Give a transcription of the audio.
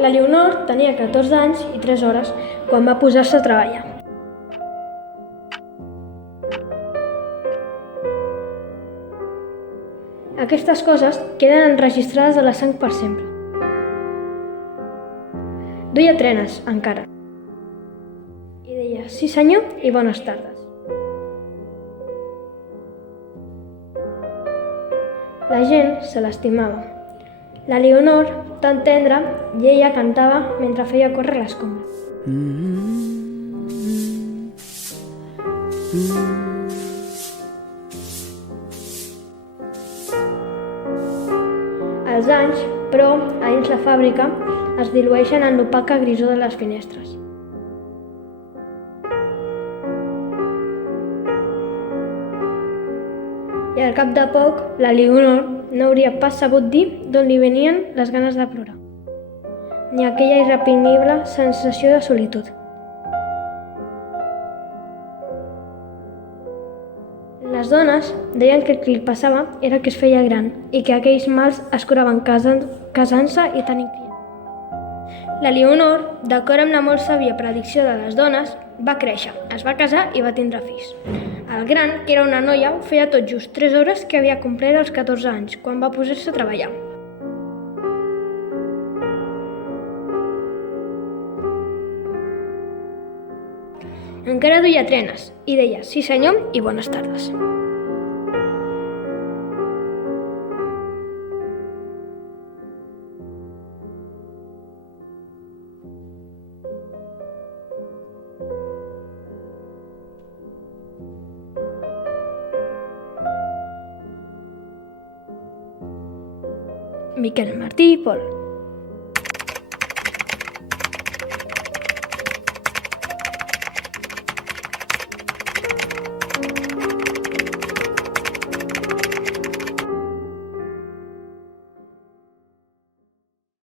La Leonor tenia 14 anys i 3 hores quan va posar-se a treballar. Aquestes coses queden enregistrades a la sang per sempre. Duia trenes, encara. I deia, sí senyor i bones tardes. La gent se l'estimava. La Leonor, tan tendra, i ella cantava mentre feia córrer l'escombra. Els anys, però, a dins la fàbrica, es dilueixen en l'opaca grisor de les finestres. I al cap de poc, la Leonor no hauria pas sabut dir d'on li venien les ganes de plorar, ni aquella irreprimible sensació de solitud. Les dones deien que el que li passava era que es feia gran i que aquells mals es curaven casant-se i tenint criats. La Leonor, d'acord amb la molt sàvia predicció de les dones, va créixer, es va casar i va tindre fills. El gran, que era una noia, feia tot just 3 hores que havia complert els 14 anys, quan va posar-se a treballar. Encara duia trenes i deia sí senyor i bones tardes. Miquel Martí i Pol.